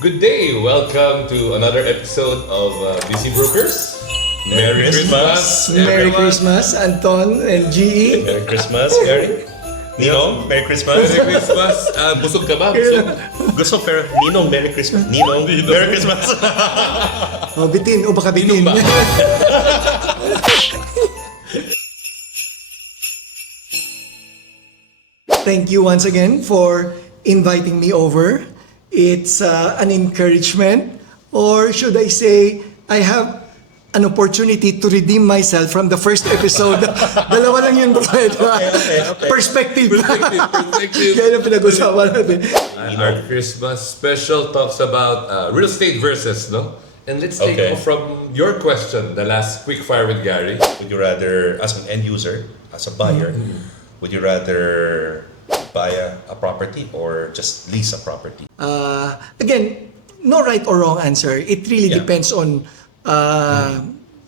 Good day! Welcome to another episode of BC Brokers. Merry Christmas. Merry everyone. Christmas, Anton and GE. Merry Christmas, Gary. Ninong, Merry Christmas. Merry Christmas! Busog ka ba? Busog? Gusto pero Ninong, Merry Christmas. Ninong, Merry Christmas. O, bitin. O, baka bitin. Ninong ba? Thank you once again for inviting me over. It's an encouragement, or should I say, I have an opportunity to redeem myself from the first episode. Dalawa lang yun, bro. Okay. Perspective. Perspective. Kaya yung pinag-usapan natin. Our Christmas special talks about real estate versus, no? And let's take Okay. off from your question, the last quick fire with Gary. Would you rather, as an end user, as a buyer, would you rather buy a property or just lease a property? Again, no right or wrong answer. It really Yeah. depends on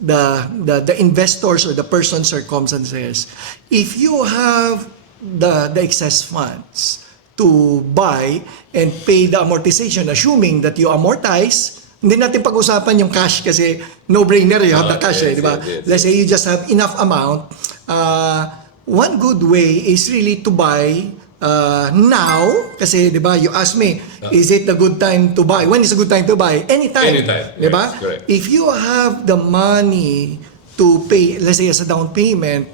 the investors or the person's circumstances. If you have the excess funds to buy and pay the amortization, assuming that you amortize, hindi natin pag-usapan yung cash kasi no-brainer, you have the cash, yes, di ba? yes. Let's say you just have enough amount. One good way is really to buy now, kasi di ba, you ask me, is it a good time to buy? When is a good time to buy? Anytime. Anytime, Di ba? yes, correct. If you have the money to pay, let's say as a down payment,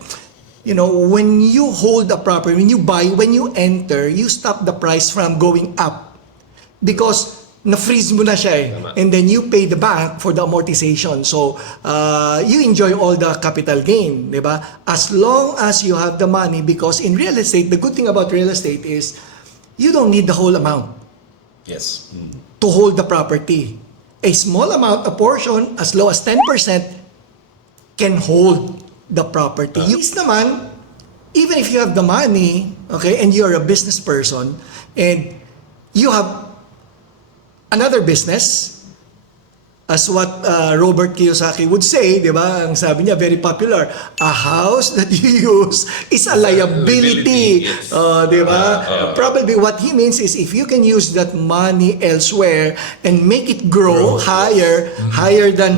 you know, when you hold a property, when you buy, when you enter, you stop the price from going up. Because na-freeze mo na siya eh. Tama. And then you pay the bank for the amortization. So, you enjoy all the capital gain, di ba? As long as you have the money, because in real estate, the good thing about real estate is you don't need the whole amount Yes. to hold the property. A small amount, a portion, as low as 10% can hold the property. Yung naman, even if you have the money, okay, and you're a business person, and you have another business, as what Robert Kiyosaki would say, di ba? Ang sabi niya, very popular, a house that you use is a liability. Yes. Di ba? Probably what he means is if you can use that money elsewhere and make it grow higher than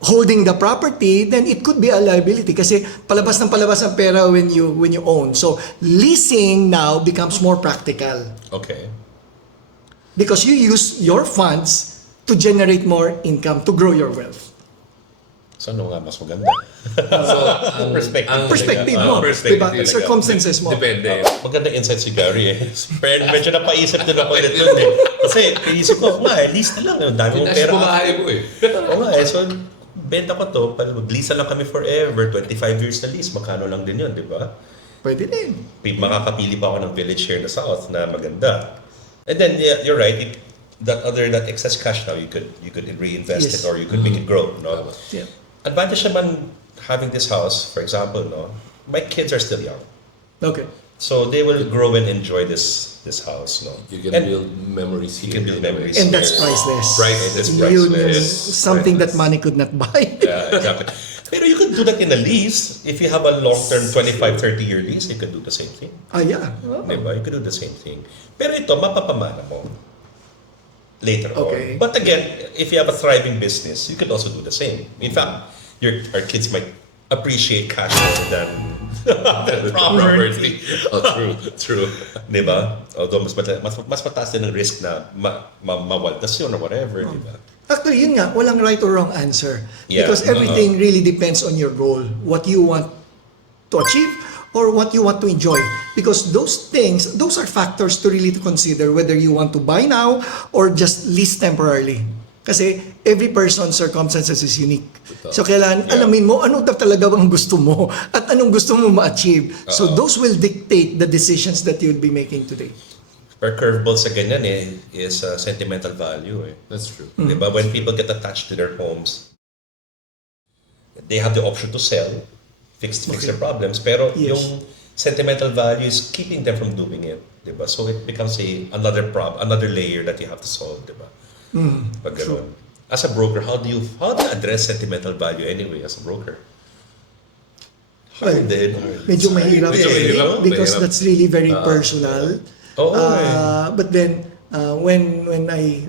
holding the property, then it could be a liability kasi palabas ng pera when you own. So leasing now becomes more practical. Okay. Because you use your funds to generate more income, to grow your wealth. So ano nga mas maganda? Perspective mo, diba? Circumstances mo. Depende. Maganda insight si Gary eh. Pero medyo napaisip din ako ulit nun eh. Kasi inisip ko, lease na lang. Ang dami mong Pinash pera. bumahay mo eh. Oo nga eh. So, benta ko to. Mag-lease na lang kami forever. 25 years na lease. Magkano lang din yun, di ba? Pwede din. Makakapili pa ako ng village here na south na maganda. And then yeah, you're right. That excess cash now you could reinvest Yes. it or you could make it grow. No, Yeah. advantage naman having this house, for example, no, my kids are still young, Okay. so they will grow and enjoy this house. No, You can and build memories here. can build memories. And that's here. priceless. Priceless. Yun yung Priceless. something that Priceless. money could not buy. Yeah, exactly. Pero you could do that in a lease. If you have a long-term 25, 30-year lease, you could do the same thing. Yeah. Oh. Diba? You could do the same thing. Pero ito, mapapamana mo later Okay. on. But again, if you have a thriving business, you could also do the same. In fact, our kids might appreciate cash more than The property. Oh, true. Diba? Although mas mataas din ang risk na mawaldas yun or whatever, diba? Actually, yun nga, walang right or wrong answer. Yeah. Because everything really depends on your goal. What you want to achieve or what you want to enjoy. Because those are factors to really to consider whether you want to buy now or just lease temporarily. Kasi every person's circumstances is unique. So kailangan alamin mo ano talaga ang gusto mo at anong gusto mo ma-achieve. So those will dictate the decisions that you'll be making today. Pero curveball sa ganyan is sentimental value eh. That's true. Diba? When people get attached to their homes, they have the option to sell, fix their problems, pero Yes. yung sentimental value is keeping them from doing it. Diba? So it becomes another layer that you have to solve. Diba? Pag ganun. As a broker, how do you address sentimental value anyway as a broker? Hard din. Medyo mahirap Medyo mahirap, because mahirap. that's really very personal. Oo, But then, when I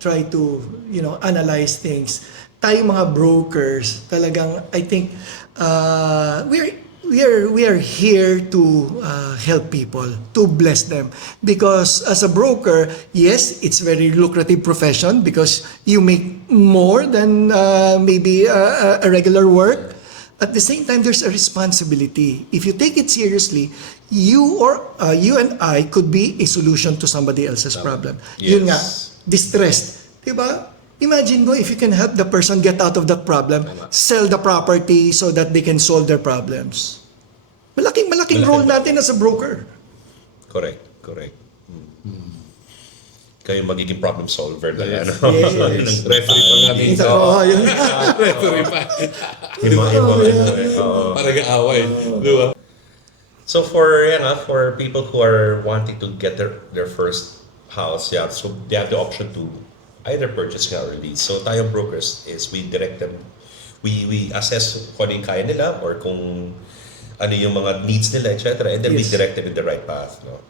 try to analyze things, tayo mga brokers talagang I think we are here to help people, to bless them, because as a broker, yes, it's very lucrative profession because you make more than maybe a regular work. At the same time, there's a responsibility. If you take it seriously, you and I could be a solution to somebody else's problem. Yun nga, distressed. Diba? Imagine mo if you can help the person get out of that problem, sell the property so that they can solve their problems. Malaking role natin as a broker. Correct. Kayo magiging problem solver na Yes. ano. Yes. Referee pa nga minsan. Yun. Referee pa. Oo. Parang away. Di ba? So for people who are wanting to get their first house, so they have the option to either purchase nga or lease. So tayo brokers is we direct them, we assess kung ano yung kaya nila or kung ano yung mga needs nila, etc. And then we Yes. direct them in the right path. No?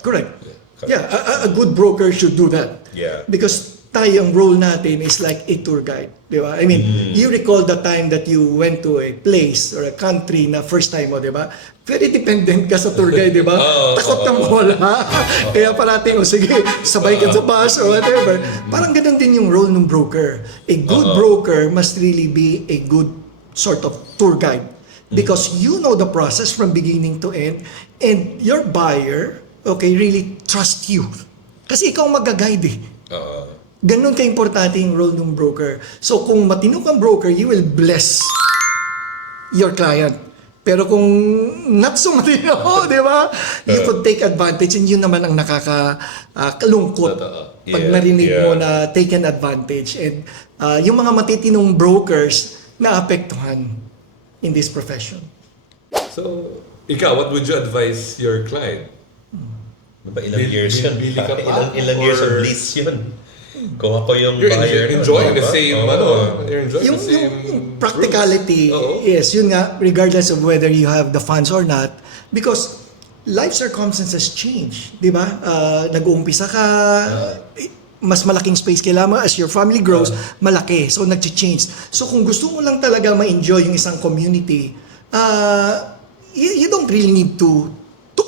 Correct. Yeah, a good broker should do that. Yeah. Because tayo, ang role natin is like a tour guide. Di ba? I mean, you recall the time that you went to a place or a country na first time mo, di ba? Very dependent ka sa tour guide, di ba? Takot na mawala. Kaya parating, sige, sabay ka sa bus or whatever. Parang ganun din yung role ng broker. A good broker must really be a good sort of tour guide. Because you know the process from beginning to end, and your buyer, really trust you. Kasi ikaw mag-guide eh. Ganun ka-importante yung role ng broker. So kung matino kang broker, you will bless your client. Pero kung not so matino, di ba? You could take advantage, and yun naman ang nakakalungkot pag narinig mo na taken advantage. And yung mga matitinong brokers na apektuhan in this profession. So, ikaw, what would you advise your client? Diba, ilang years yun? Bili ka pa? Ilang years of Or- lease yun? Kung ako yung You're buyer. enjoying the diba? same, you're enjoying Yung the same practicality, rules. Oo. yes, yun nga, regardless of whether you have the funds or not, because life circumstances change, di ba? Nag-uumpisa ka, mas malaking space kailangan mo as your family grows, malaki, so nag-change. So kung gusto mo lang talaga ma-enjoy yung isang community, you don't really need to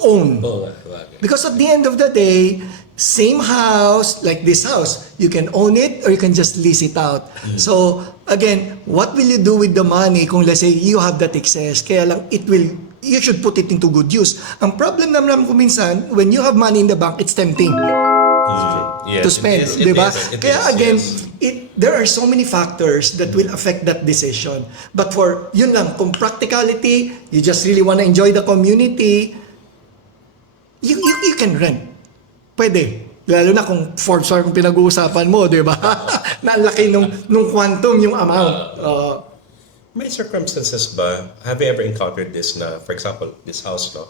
own. Oo nga, bagay. Because at the end of the day, same house, like this house, you can own it or you can just lease it out. So, again, what will you do with the money kung let's say you have that excess? Kaya lang, you should put it into good use. Ang problem naman ko minsan, when you have money in the bank, it's tempting Yes, to spend, it is, di ba? it Kaya is, again, yes. there are so many factors that will affect that decision. But for, yun lang, kung practicality, you just really want to enjoy the community, you can rent. Pwede. Lalo na kung Forbes or kung pinag-uusapan mo, di ba? Na ang laki nung quantum yung amount. May circumstances ba, have you ever encountered this na, for example, this house, no?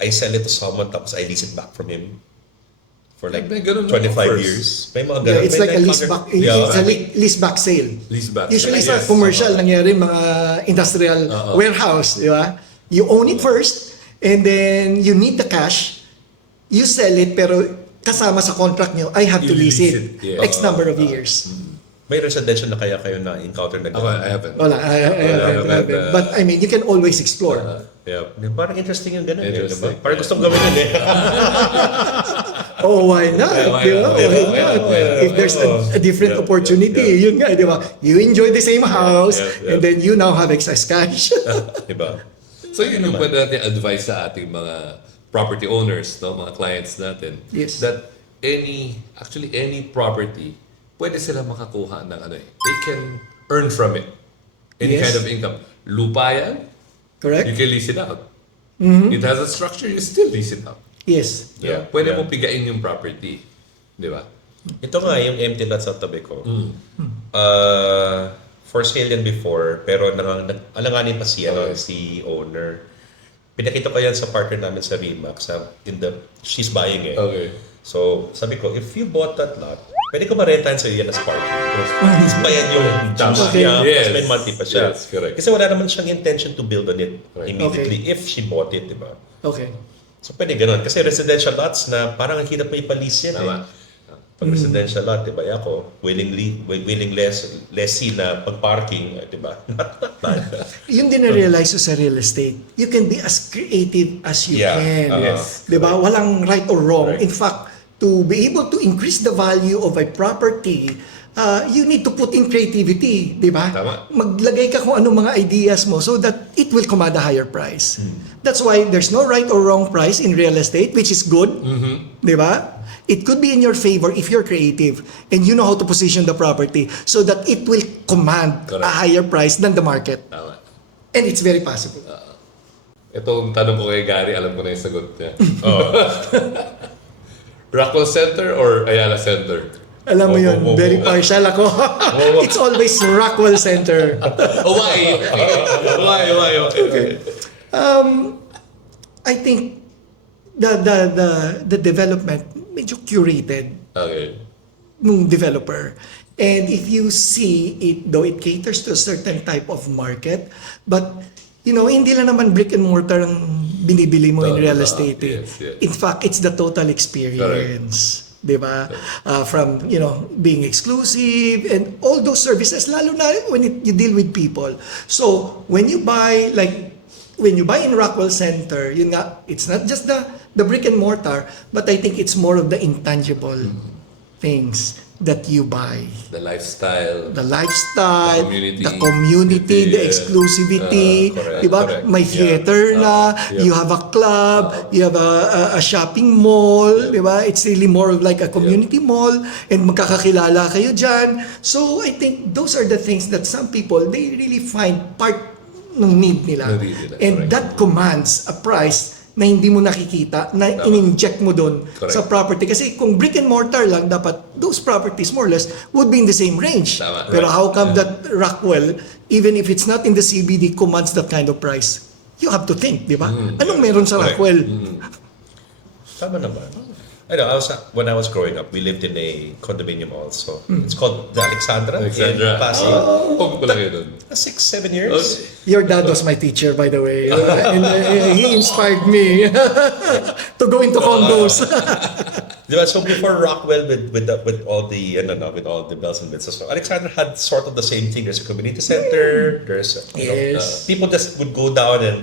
I sell it to someone tapos I lease it back from him for like May ganun 25 offers. years. May mga Yeah, ganun. it's May like a lease na-encounter- back, it's a lease back sale. Lease back. Usually sa Yes. commercial, nangyari mga industrial warehouse, di ba? You own it first, and then you need the cash, you sell it, pero kasama sa contract nyo, I have to You lease lease it. it, yeah. X number of years. May residential na kaya kayo na-encounter na Ako, I haven't. Wala, I haven't. But I mean, you can always explore. Yeah. Parang interesting yung ganun. Interesting. Diba? Parang gustong gawin yun eh. Oh, why not? Yeah, why Di ba? not? Why Yeah, not? why not? If there's a different opportunity, yun nga, di ba? You enjoy the same house, and then you now have excess cash. Diba? So yun yung pwede natin advice sa ating mga property owners, no, mga clients natin. Yes. That any property, pwede sila makakuha ng they can earn from it. Any Yes. kind of income. Lupa yan, Correct? you can lease it out. It has a structure, you still lease it out. Yes. Yeah. Pwede Yeah. mo pigain yung property. Di ba? Ito nga, yung empty lot sa tabi ko. For sale yan before, pero alanganin pa si owner. Pinakita ko yan sa partner namin sa Remax. She's buying it. Okay. So, sabi ko, if you bought that lot, pwede ko marentahan sa'yo yan as parking. Tapos bayan yung Tama. okay. Niya, Yes. tapos may monthly pa siya. Yes, correct. Kasi wala naman siyang intention to build on it Right. immediately if she bought it, di ba? Okay. So pwede ganun. Kasi residential lots na parang ang hirap mo ipalis yan Tama. Pag residential lot, di ba? Ako, willing lessee na pag-parking, di ba? Not bad. Yun din na-realize ko sa real estate. You can be as creative as you Yeah. can. Yes. Di ba? Walang right or wrong. Right. In fact, to be able to increase the value of a property, you need to put in creativity, di ba? Tama. Maglagay ka kung anong mga ideas mo so that it will command a higher price. That's why there's no right or wrong price in real estate, which is good, di ba? It could be in your favor if you're creative and you know how to position the property so that it will command Correct. a higher price than the market. Tama. And it's very possible. Itong tanong ko kay Gary, alam ko na yung sagot niya. Oh. Rockwell Center or Ayala Center? Alam mo Oh, yun, oh, oh, very oh. partial ako. It's always Rockwell Center. Oh, why? Why? Okay. I think the development medyo curated Okay. nung developer. And if you see it, though it caters to a certain type of market, but hindi lang naman brick and mortar ang binibili mo in real estate. Yes, yes. In fact, it's the total experience. Di ba? From, being exclusive and all those services, lalo na when you deal with people. So, when you buy in Rockwell Center, yun nga, it's not just the brick and mortar, but I think it's more of the intangible things that you buy. The lifestyle. The lifestyle, Community. the community, the Yeah. exclusivity, Correct, di ba? correct. May theater na, yeah. you have a club, you have a shopping mall, di ba? It's really more of like a community mall and magkakakilala kayo dyan. So I think those are the things that some people, they really find part ng need nila. Ng need nila, And correct. that commands a price na hindi mo nakikita, na in-inject mo doon Correct. sa property. Kasi kung brick and mortar lang, dapat those properties more or less would be in the same range. Tama. Pero Right. how come that Rockwell, even if it's not in the CBD, commands that kind of price? You have to think, di ba? Anong meron sa Correct. Rockwell? Tama naman. I know, when I was growing up, we lived in a condominium also. It's called the Alexandra, Alexandra. in Pasig. Pag pala kayo doon. 6-7 years. Your dad was my teacher, by the way. And he inspired me to go into condos. Diba? So before Rockwell, with all the bells and whistles, so Alexandra had sort of the same thing. There's a community center. There's Yes. people just would go down and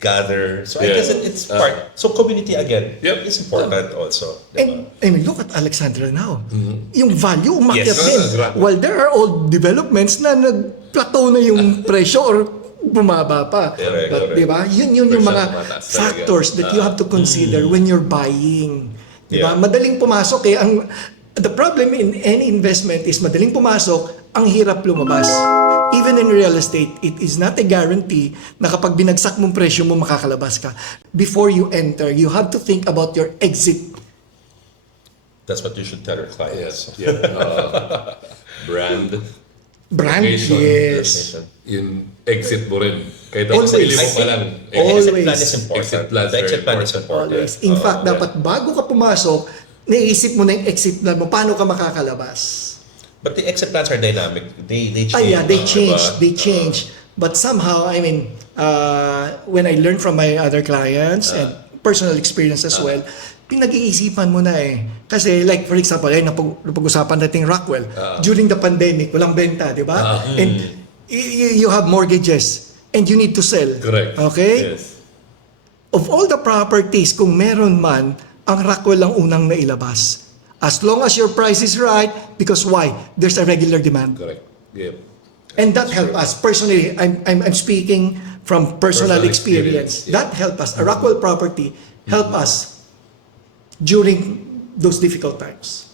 gather. So I Yeah. guess it's part. So community again. Yep. Is important also. And Diba? I mean, look at Alexandra now. Yung value umakyat Yes. din. Grabe. While there are old developments na nag-plateau na yung presyo or bumaba pa. Correct, But correct. diba? Yun yung Presyo mga tumataas talaga. factors that you have to consider when you're buying. Diba? Yeah. Madaling pumasok eh. The problem in any investment is madaling pumasok, ang hirap lumabas. Even in real estate, it is not a guarantee na kapag binagsak mong presyo mo, makakalabas ka. Before you enter, you have to think about your exit. That's what you should tell your clients. Yes. Yeah. Brand. Brand, Location. yes. Yung exit mo rin. Kahit ako sa Always. ilimo I pa think lang. Always. exit plan is important. Exit plan is The exit very plan is important. Always. In fact, dapat bago ka pumasok, naisip mo na yung exit plan mo, paano ka makakalabas. But the exit plans are dynamic. They change. Yeah, they change. diba? They change. But somehow, I mean, when I learned from my other clients and personal experience as well, pinag-iisipan mo na eh. Kasi like, for example, napag-usapan natin Rockwell. During the pandemic, walang benta, di ba? And you have mortgages and you need to sell. Correct. Okay? Yes. Of all the properties, kung meron man, ang Rockwell ang unang nailabas. As long as your price is right, because why? There's a regular demand. Correct. Yep. And that helped us. Personally, I'm speaking from personal Personal experience. experience, yeah. That helped us. A Rockwell property helped us during those difficult times.